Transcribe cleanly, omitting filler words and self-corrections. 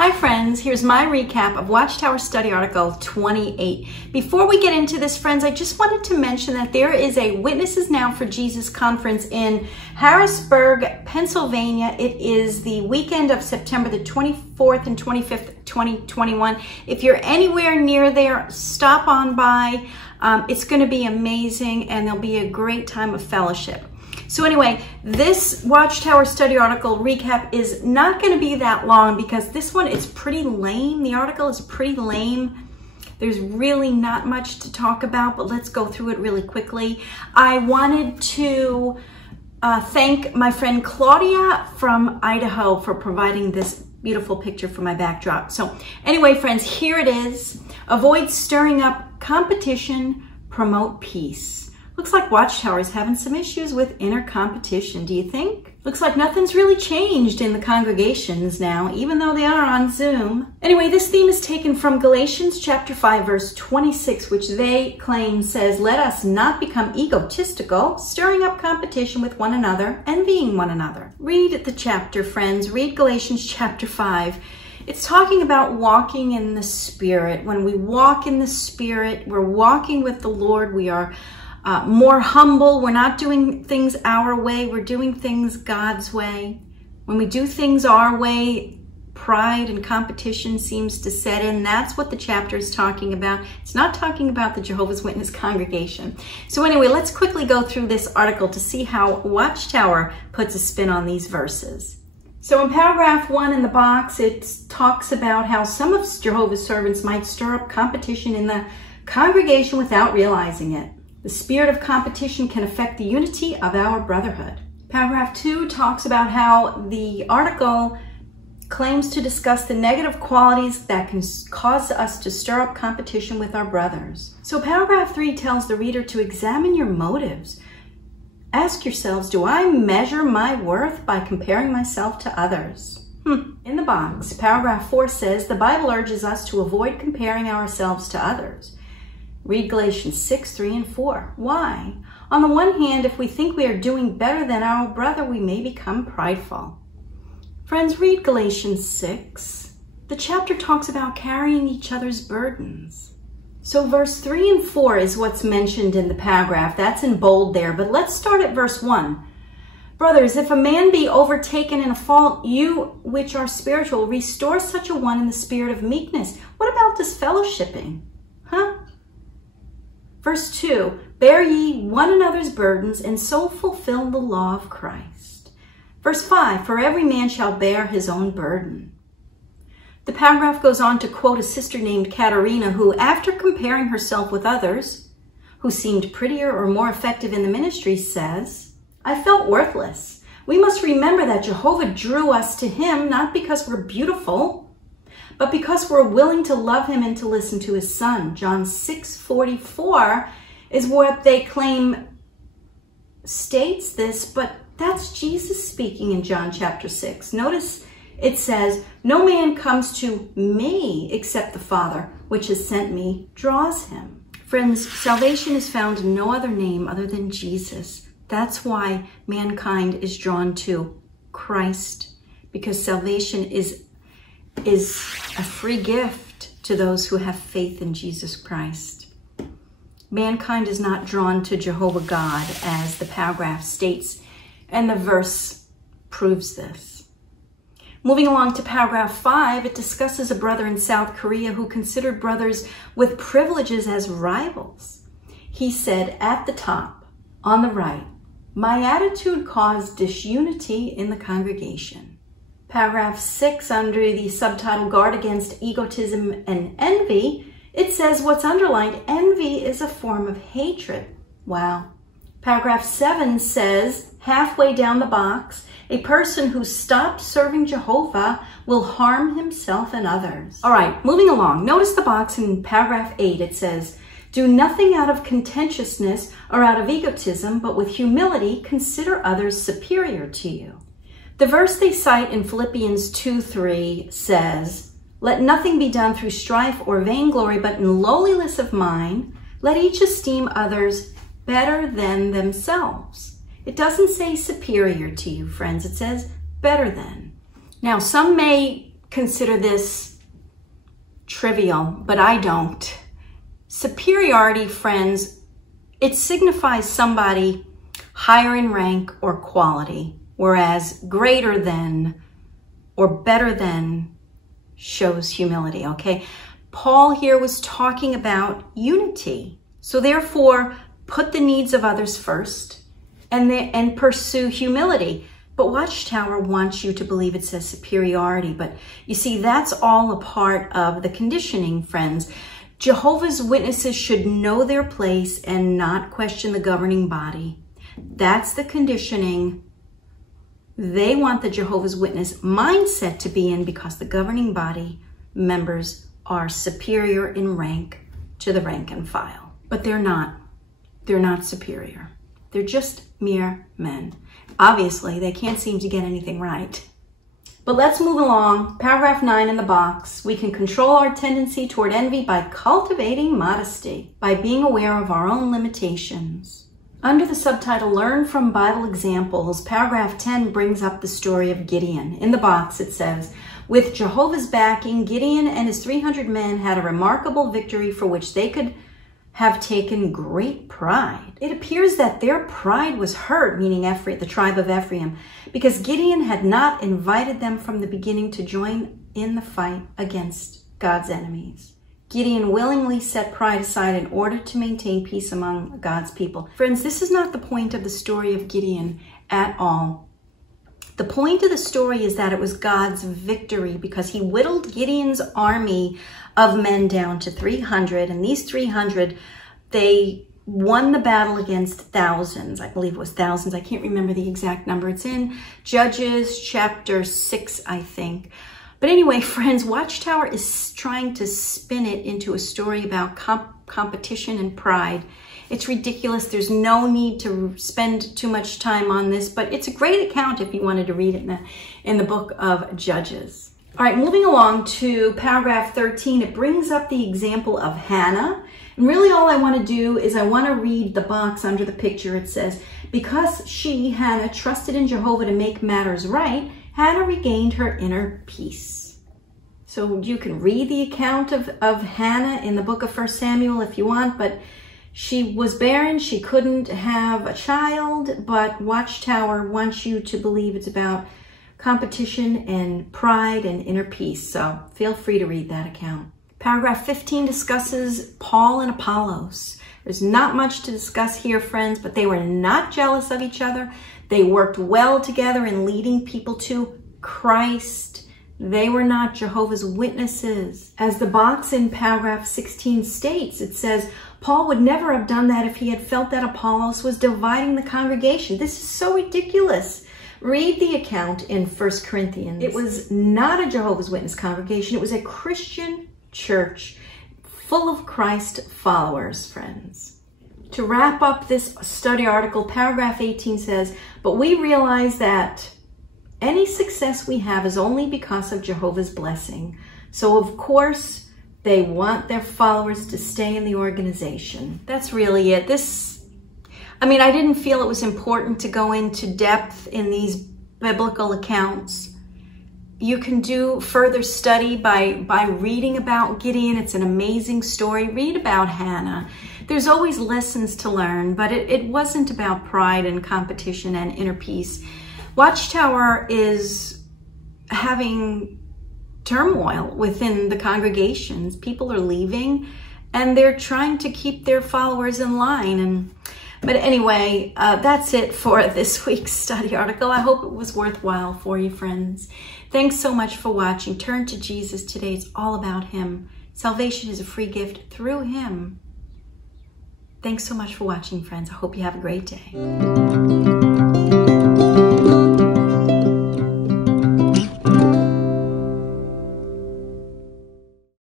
Hi friends, here's my recap of Watchtower Study Article 28. Before we get into this, friends, I just wanted to mention that there is a Witnesses Now for Jesus conference in Harrisburg, Pennsylvania. It is the weekend of September the 24th and 25th, 2021. If you're anywhere near there, stop on by. It's going to be amazing and there'll be a great time of fellowship. So anyway, this Watchtower Study Article recap is not going to be that long because this one is pretty lame. The article is pretty lame. There's really not much to talk about, but let's go through it really quickly. I wanted to thank my friend Claudia from Idaho for providing this beautiful picture for my backdrop. So anyway, friends, here it is. Avoid stirring up competition, promote peace. Looks like Watchtower is having some issues with inner competition, do you think? Looks like nothing's really changed in the congregations now, even though they are on Zoom. Anyway, this theme is taken from Galatians chapter 5, verse 26, which they claim says, "Let us not become egotistical, stirring up competition with one another, envying one another." Read the chapter, friends. Read Galatians chapter 5. It's talking about walking in the Spirit. When we walk in the Spirit, we're walking with the Lord. We are more humble. We're not doing things our way. We're doing things God's way. When we do things our way, pride and competition seems to set in. That's what the chapter is talking about. It's not talking about the Jehovah's Witness congregation. So anyway, let's quickly go through this article to see how Watchtower puts a spin on these verses. So in paragraph 1 in the box, it talks about how some of Jehovah's servants might stir up competition in the congregation without realizing it. The spirit of competition can affect the unity of our brotherhood. Paragraph 2 talks about how the article claims to discuss the negative qualities that can cause us to stir up competition with our brothers. So paragraph 3 tells the reader to examine your motives. Ask yourselves, do I measure my worth by comparing myself to others? In the box, paragraph 4 says, the Bible urges us to avoid comparing ourselves to others. Read Galatians 6, 3 and 4. Why? On the one hand, if we think we are doing better than our brother, we may become prideful. Friends, read Galatians 6. The chapter talks about carrying each other's burdens. So verse 3 and 4 is what's mentioned in the paragraph. That's in bold there. But let's start at verse 1. Brothers, if a man be overtaken in a fault, you which are spiritual, restore such a one in the spirit of meekness. What about disfellowshipping? Verse 2, bear ye one another's burdens, and so fulfill the law of Christ. Verse 5, for every man shall bear his own burden. The paragraph goes on to quote a sister named Katerina, who, after comparing herself with others, who seemed prettier or more effective in the ministry, says, I felt worthless. We must remember that Jehovah drew us to him not because we're beautiful, but because we're willing to love him and to listen to his son. John 6:44 is what they claim states this, but that's Jesus speaking in John chapter 6. Notice it says, no man comes to me except the Father, which has sent me, draws him. Friends, salvation is found in no other name other than Jesus. That's why mankind is drawn to Christ, because salvation is a free gift to those who have faith in Jesus Christ. Mankind is not drawn to Jehovah God, as the paragraph states, and the verse proves this. Moving along to paragraph 5, it discusses a brother in South Korea who considered brothers with privileges as rivals. He said at the top, on the right, my attitude caused disunity in the congregation. Paragraph 6, under the subtitle Guard Against Egotism and Envy, it says what's underlined, envy is a form of hatred. Wow. Paragraph 7 says, halfway down the box, a person who stopped serving Jehovah will harm himself and others. All right, moving along. Notice the box in paragraph 8. It says, do nothing out of contentiousness or out of egotism, but with humility consider others superior to you. The verse they cite in Philippians 2:3 says, let nothing be done through strife or vainglory, but in lowliness of mind, let each esteem others better than themselves. It doesn't say superior to you, friends. It says better than. Now, some may consider this trivial, but I don't. Superiority, friends, it signifies somebody higher in rank or quality, whereas greater than or better than shows humility, okay? Paul here was talking about unity. So therefore, put the needs of others first and pursue humility. But Watchtower wants you to believe it says superiority. But you see, that's all a part of the conditioning, friends. Jehovah's Witnesses should know their place and not question the governing body. That's the conditioning they want the Jehovah's Witness mindset to be in, because the governing body members are superior in rank to the rank and file. But they're not. They're not superior. They're just mere men. Obviously, they can't seem to get anything right. But let's move along. Paragraph 9 in the box. We can control our tendency toward envy by cultivating modesty, by being aware of our own limitations. Under the subtitle, Learn from Bible Examples, paragraph 10 brings up the story of Gideon. In the box it says, with Jehovah's backing, Gideon and his 300 men had a remarkable victory for which they could have taken great pride. It appears that their pride was hurt, meaning the tribe of Ephraim, because Gideon had not invited them from the beginning to join in the fight against God's enemies. Gideon willingly set pride aside in order to maintain peace among God's people. Friends, this is not the point of the story of Gideon at all. The point of the story is that it was God's victory, because he whittled Gideon's army of men down to 300. And these 300, they won the battle against thousands. I believe it was thousands. I can't remember the exact number. It's in Judges chapter 6, I think. But anyway, friends, Watchtower is trying to spin it into a story about competition and pride. It's ridiculous. There's no need to spend too much time on this, but it's a great account if you wanted to read it in the book of Judges. All right, moving along to paragraph 13, it brings up the example of Hannah. And really all I want to do is I want to read the box under the picture. It says, because she, Hannah, trusted in Jehovah to make matters right, Hannah regained her inner peace. So you can read the account of Hannah in the book of 1 Samuel if you want, but she was barren. She couldn't have a child, but Watchtower wants you to believe it's about competition and pride and inner peace. So feel free to read that account. Paragraph 15 discusses Paul and Apollos. There's not much to discuss here, friends, but they were not jealous of each other. They worked well together in leading people to Christ. They were not Jehovah's Witnesses. As the box in paragraph 16 states, it says, Paul would never have done that if he had felt that Apollos was dividing the congregation. This is so ridiculous. Read the account in 1 Corinthians. It was not a Jehovah's Witness congregation. It was a Christian church full of Christ followers, friends. To wrap up this study article, paragraph 18 says, but we realize that any success we have is only because of Jehovah's blessing. So of course, they want their followers to stay in the organization. That's really it. I didn't feel it was important to go into depth in these biblical accounts. You can do further study by reading about Gideon. It's an amazing story. Read about Hannah. There's always lessons to learn, but it wasn't about pride and competition and inner peace. Watchtower is having turmoil within the congregations. People are leaving, and they're trying to keep their followers in line. But anyway, that's it for this week's study article. I hope it was worthwhile for you, friends. Thanks so much for watching. Turn to Jesus today. It's all about him. Salvation is a free gift through him. Thanks so much for watching, friends. I hope you have a great day.